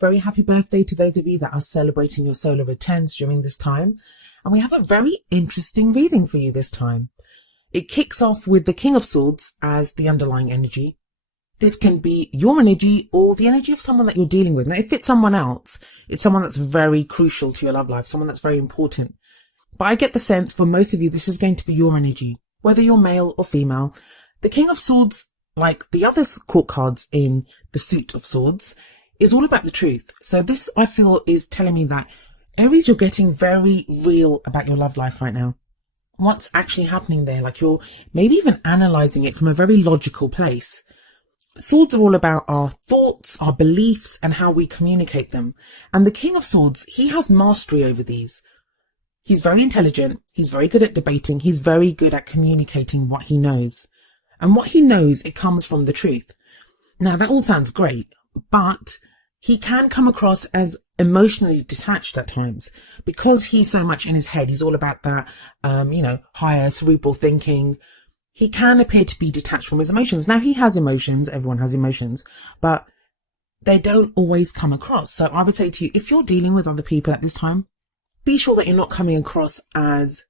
Very happy birthday to those of you that are celebrating your solar returns during this time. And we have a very interesting reading for you this time. It kicks off with the King of Swords as the underlying energy. This can be your energy or the energy of someone that you're dealing with. Now, if it's someone else, it's someone that's very crucial to your love life, someone that's very important. But I get the sense for most of you, this is going to be your energy, whether you're male or female. The King of Swords, like the other court cards in the Suit of Swords, is all about the truth. So this, I feel, is telling me that Aries, you're getting very real about your love life right now. What's actually happening there? Like you're maybe even analysing it from a very logical place. Swords are all about our thoughts, our beliefs, and how we communicate them. And the King of Swords, he has mastery over these. He's very intelligent. He's very good at debating. He's very good at communicating what he knows. And what he knows, it comes from the truth. Now, that all sounds great, but he can come across as emotionally detached at times because he's so much in his head. He's all about that, higher cerebral thinking. He can appear to be detached from his emotions. Now, he has emotions. Everyone has emotions, but they don't always come across. So I would say to you, if you're dealing with other people at this time, be sure that you're not coming across as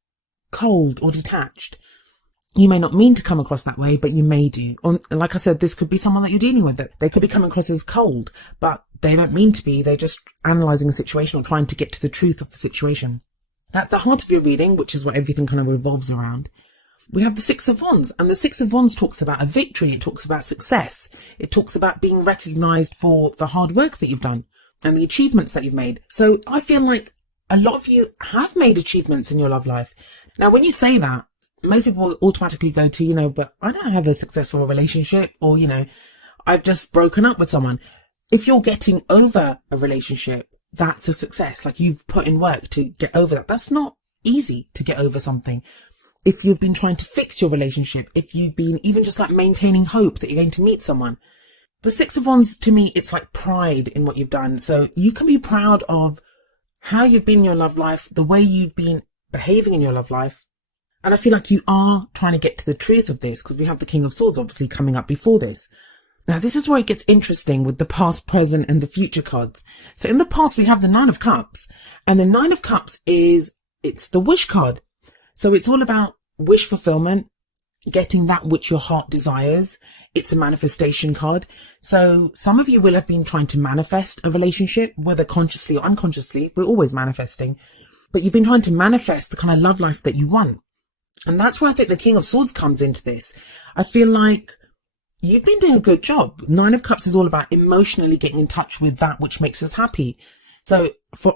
cold or detached. You may not mean to come across that way, but you may do. Like I said, this could be someone that you're dealing with, that they could be coming across as cold, but they don't mean to be. They're just analysing a situation or trying to get to the truth of the situation. At the heart of your reading, which is what everything kind of revolves around, we have the Six of Wands. And the Six of Wands talks about a victory. It talks about success. It talks about being recognised for the hard work that you've done and the achievements that you've made. So I feel like a lot of you have made achievements in your love life. Now, when you say that, most people automatically go to, but I don't have a successful relationship, or, I've just broken up with someone. If you're getting over a relationship, that's a success. Like, you've put in work to get over that. That's not easy to get over something. If you've been trying to fix your relationship, if you've been even just like maintaining hope that you're going to meet someone. The Six of Wands, to me, it's like pride in what you've done. So you can be proud of how you've been in your love life, the way you've been behaving in your love life. And I feel like you are trying to get to the truth of this, because we have the King of Swords obviously coming up before this. Now, this is where it gets interesting with the past, present, and the future cards. So in the past, we have the Nine of Cups, and the Nine of Cups it's the wish card. So it's all about wish fulfillment, getting that which your heart desires. It's a manifestation card. So some of you will have been trying to manifest a relationship, whether consciously or unconsciously. We're always manifesting, but you've been trying to manifest the kind of love life that you want. And that's where I think the King of Swords comes into this. I feel like you've been doing a good job. Nine of Cups is all about emotionally getting in touch with that which makes us happy. So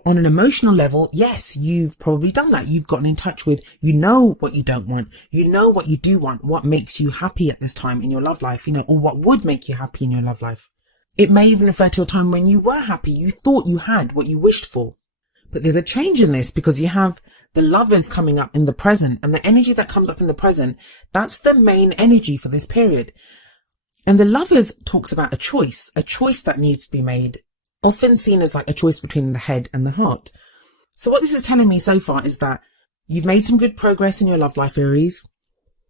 on an emotional level, yes, you've probably done that. You've gotten in touch with, what you don't want. You know what you do want, what makes you happy at this time in your love life, or what would make you happy in your love life. It may even refer to a time when you were happy. You thought you had what you wished for. But there's a change in this because you have the Lovers coming up in the present, and the energy that comes up in the present, that's the main energy for this period. And the Lovers talks about a choice that needs to be made, often seen as like a choice between the head and the heart. So what this is telling me so far is that you've made some good progress in your love life, Aries.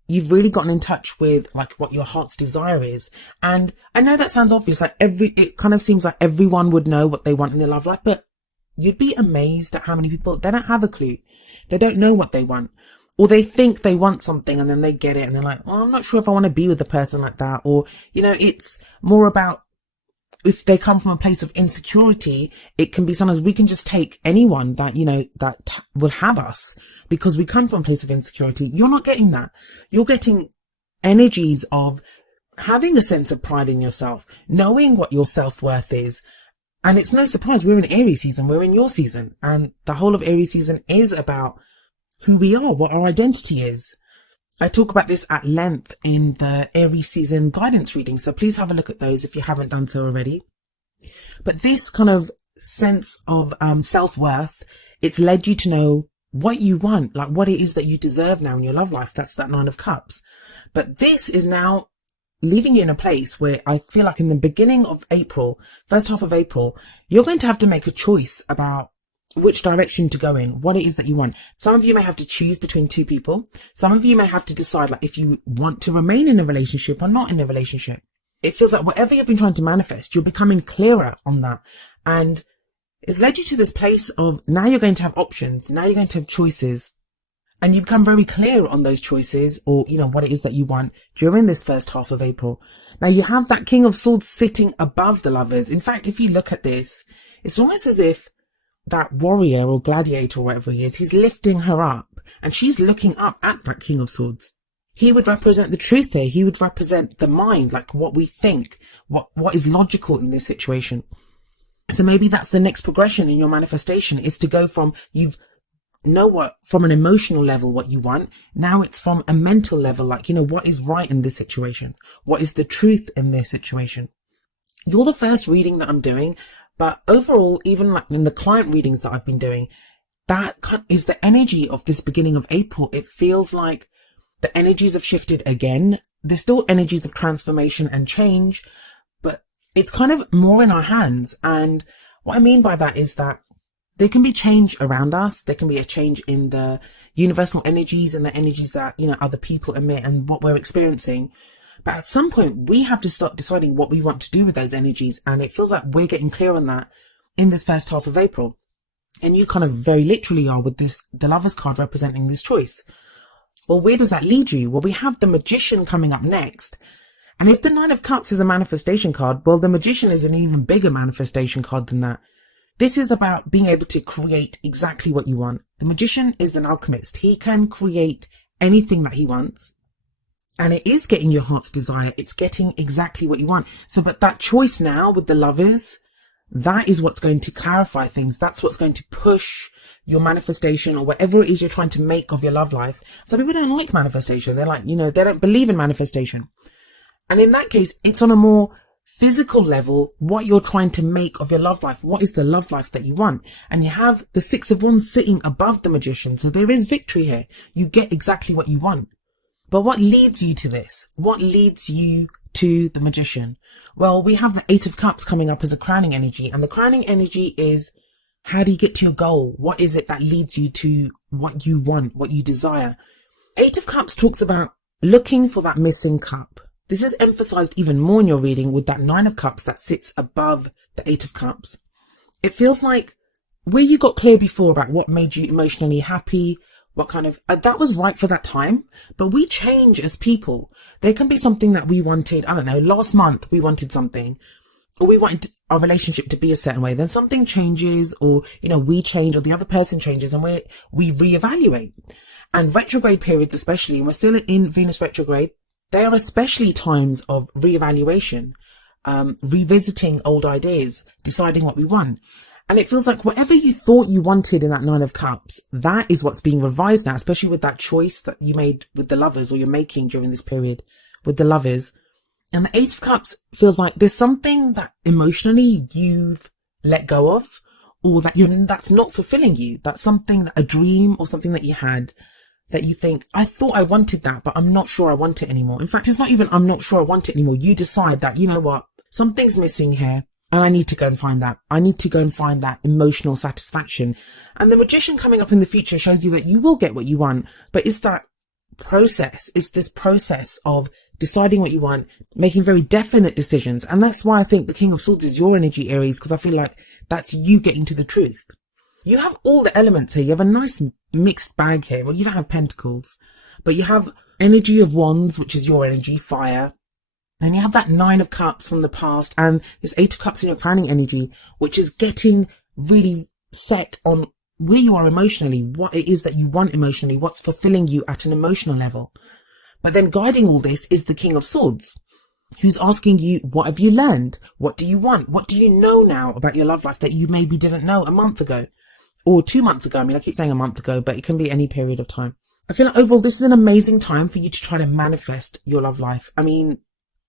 You've really gotten in touch with like what your heart's desire is. And I know that sounds obvious, like it kind of seems like everyone would know what they want in their love life, but you'd be amazed at how many people, they don't have a clue. They don't know what they want. Or they think they want something and then they get it and they're like, I'm not sure if I want to be with a person like that. Or, it's more about if they come from a place of insecurity, it can be sometimes we can just take anyone that, that will have us because we come from a place of insecurity. You're not getting that. You're getting energies of having a sense of pride in yourself, knowing what your self-worth is. And it's no surprise, we're in Aries season, we're in your season. And the whole of Aries season is about who we are, what our identity is. I talk about this at length in the Aries season guidance reading, so please have a look at those if you haven't done so already. But this kind of sense of self-worth, it's led you to know what you want, like what it is that you deserve now in your love life. That's that Nine of Cups. But this is now leaving you in a place where I feel like in the beginning of April, first half of April, you're going to have to make a choice about which direction to go in, what it is that you want. Some of you may have to choose between two people. Some of you may have to decide like if you want to remain in a relationship or not in a relationship. it feels like whatever you've been trying to manifest, you're becoming clearer on that. And it's led you to this place of now you're going to have options. Now you're going to have choices. And you become very clear on those choices, or, you know, what it is that you want during this first half of April. Now you have that King of Swords sitting above the Lovers. In fact, if you look at this, it's almost as if that warrior or gladiator or whatever he is, he's lifting her up and she's looking up at that King of Swords. He would represent the truth here. He would represent the mind, like what we think, what is logical in this situation. So maybe that's the next progression in your manifestation, is to go from from an emotional level what you want. Now it's from a mental level, like, you know, what is right in this situation? What is the truth in this situation? You're the first reading that I'm doing, but overall, even like in the client readings that I've been doing, that is the energy of this beginning of April. It feels like the energies have shifted again. There's still energies of transformation and change, but it's kind of more in our hands. And what I mean by that is that there can be change around us. There can be a change in the universal energies and the energies that, you know, other people emit and what we're experiencing. But at some point, we have to start deciding what we want to do with those energies. And it feels like we're getting clear on that in this first half of April. And you kind of very literally are with the Lovers card representing this choice. Well, where does that lead you? Well, we have the Magician coming up next. And if the Nine of Cups is a manifestation card, well, the Magician is an even bigger manifestation card than that. This is about being able to create exactly what you want. The Magician is an alchemist. He can create anything that he wants. And it is getting your heart's desire. It's getting exactly what you want. So, but that choice now with the Lovers, that is what's going to clarify things. That's what's going to push your manifestation or whatever it is you're trying to make of your love life. So people don't like manifestation. They're like, you know, they don't believe in manifestation. And in that case, it's on a more physical level, what you're trying to make of your love life. What is the love life that you want? And you have the Six of Wands sitting above the Magician. So there is victory here. You get exactly what you want. But what leads you to this? What leads you to the Magician? Well, we have the Eight of Cups coming up as a crowning energy. And the crowning energy is, how do you get to your goal? What is it that leads you to what you want, what you desire? Eight of Cups talks about looking for that missing cup. This is emphasized even more in your reading with that Nine of Cups that sits above the Eight of Cups. It feels like where you got clear before about what made you emotionally happy, what kind of, that was right for that time. But we change as people. There can be something that we wanted, I don't know, last month we wanted something, or we wanted our relationship to be a certain way. Then something changes, or, you know, we change, or the other person changes, and we reevaluate. And retrograde periods especially, and we're still in Venus retrograde, they are especially times of reevaluation, revisiting old ideas, deciding what we want. And it feels like whatever you thought you wanted in that Nine of Cups, that is what's being revised now, especially with that choice that you made with the Lovers, or you're making during this period with the Lovers. And the Eight of Cups feels like there's something that emotionally you've let go of, or that's not fulfilling you. That's something, a dream or something that you had, that you think, I thought I wanted that, but I'm not sure I want it anymore. In fact, it's not even, I'm not sure I want it anymore. You decide that, you know what, something's missing here, and I need to go and find that. I need to go and find that emotional satisfaction. And the Magician coming up in the future shows you that you will get what you want, but it's that process. It's this process of deciding what you want, making very definite decisions. And that's why I think the King of Swords is your energy, Aries, because I feel like that's you getting to the truth. You have all the elements here. You have a nice mixed bag here. Well, you don't have pentacles, but you have energy of wands, which is your energy, fire. Then you have that Nine of Cups from the past, and this Eight of Cups in your crowning energy, which is getting really set on where you are emotionally, what it is that you want emotionally, what's fulfilling you at an emotional level. But then guiding all this is the King of Swords, who's asking you, what have you learned? What do you want? What do you know now about your love life that you maybe didn't know a month ago? Or 2 months ago. I mean, I keep saying a month ago, but it can be any period of time. I feel like overall, this is an amazing time for you to try to manifest your love life. I mean,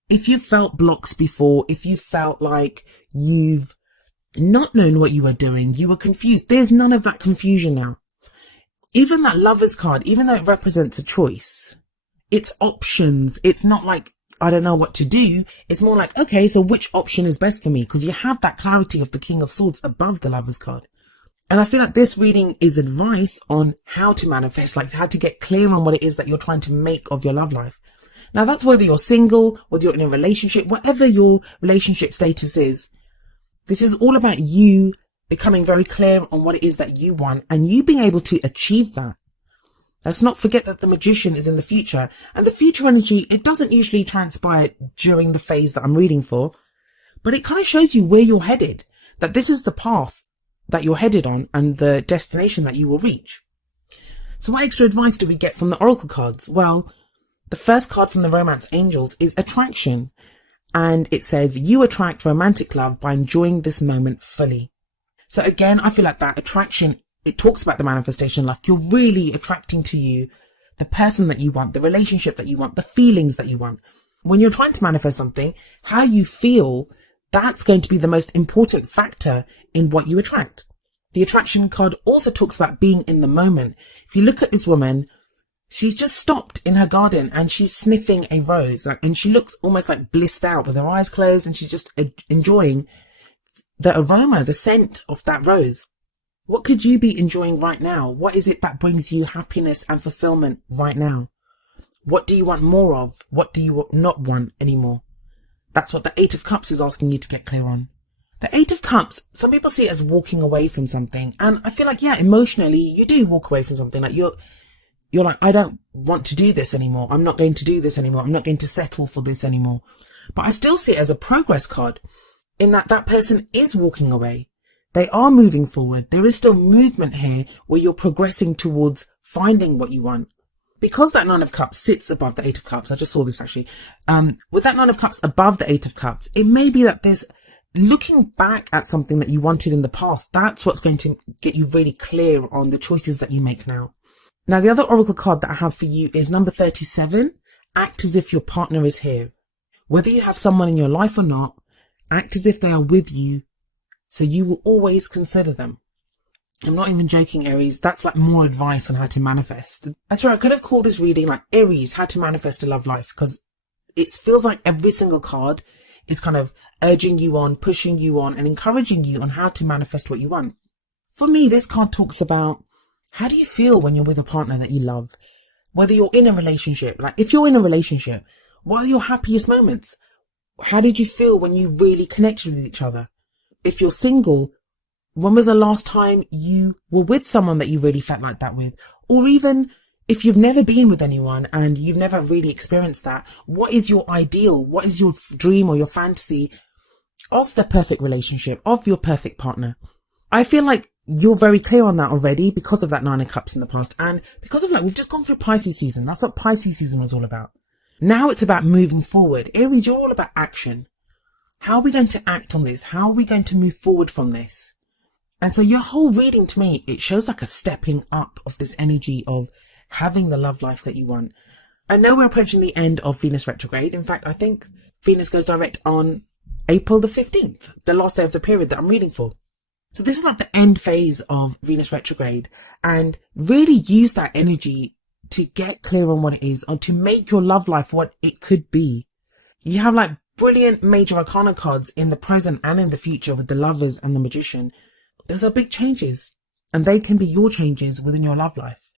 if you felt blocks before, if you felt like you've not known what you were doing, you were confused, there's none of that confusion now. Even that Lovers card, even though it represents a choice, it's options. It's not like, I don't know what to do. It's more like, okay, so which option is best for me? Because you have that clarity of the King of Swords above the Lovers card. And I feel like this reading is advice on how to manifest, like how to get clear on what it is that you're trying to make of your love life. Now that's whether you're single, whether you're in a relationship, whatever your relationship status is. This is all about you becoming very clear on what it is that you want and you being able to achieve that. Let's not forget that the Magician is in the future, and the future energy, it doesn't usually transpire during the phase that I'm reading for, but it kind of shows you where you're headed, that this is the path that you're headed on and the destination that you will reach. So what extra advice do we get from the Oracle cards? Well, the first card from the Romance Angels is Attraction, and it says, you attract romantic love by enjoying this moment fully. So again, I feel like that attraction, it talks about the manifestation, like you're really attracting to you the person that you want, the relationship that you want, the feelings that you want. When you're trying to manifest something, how you feel, that's going to be the most important factor in what you attract. The attraction card also talks about being in the moment. If you look at this woman, she's just stopped in her garden and she's sniffing a rose, and she looks almost like blissed out with her eyes closed, and she's just enjoying the aroma, the scent of that rose. What could you be enjoying right now? What is it that brings you happiness and fulfillment right now? What do you want more of? What do you not want anymore? That's what the Eight of Cups is asking you to get clear on. The Eight of Cups, some people see it as walking away from something. And I feel like, yeah, emotionally, you do walk away from something. Like you're like, I don't want to do this anymore. I'm not going to do this anymore. I'm not going to settle for this anymore. But I still see it as a progress card, in that that person is walking away. They are moving forward. There is still movement here where you're progressing towards finding what you want. Because that Nine of Cups sits above the Eight of Cups, I just saw this actually, with that Nine of Cups above the Eight of Cups, it may be that there's looking back at something that you wanted in the past. That's what's going to get you really clear on the choices that you make now. Now, the other Oracle card that I have for you is number 37. Act as if your partner is here. Whether you have someone in your life or not, act as if they are with you, so you will always consider them. I'm not even joking, Aries. That's like more advice on how to manifest. I swear I could have called this reading like Aries, how to manifest a love life, because it feels like every single card is kind of urging you on, pushing you on, and encouraging you on how to manifest what you want. For me, this card talks about, how do you feel when you're with a partner that you love? Whether you're in a relationship, like if you're in a relationship, what are your happiest moments? How did you feel when you really connected with each other? If you're single, when was the last time you were with someone that you really felt like that with? Or even if you've never been with anyone and you've never really experienced that, what is your ideal? What is your dream or your fantasy of the perfect relationship, of your perfect partner? I feel like you're very clear on that already because of that Nine of Cups in the past, and because of, like, we've just gone through Pisces season. That's what Pisces season was all about. Now it's about moving forward. Aries, you're all about action. How are we going to act on this? How are we going to move forward from this? And so your whole reading, to me, it shows like a stepping up of this energy of having the love life that you want. I know we're approaching the end of Venus retrograde. In fact, I think Venus goes direct on April the 15th, the last day of the period that I'm reading for. So this is like the end phase of Venus retrograde, and really use that energy to get clear on what it is, or to make your love life what it could be. You have like brilliant major arcana cards in the present and in the future with the Lovers and the Magician. Those are big changes, and they can be your changes within your love life.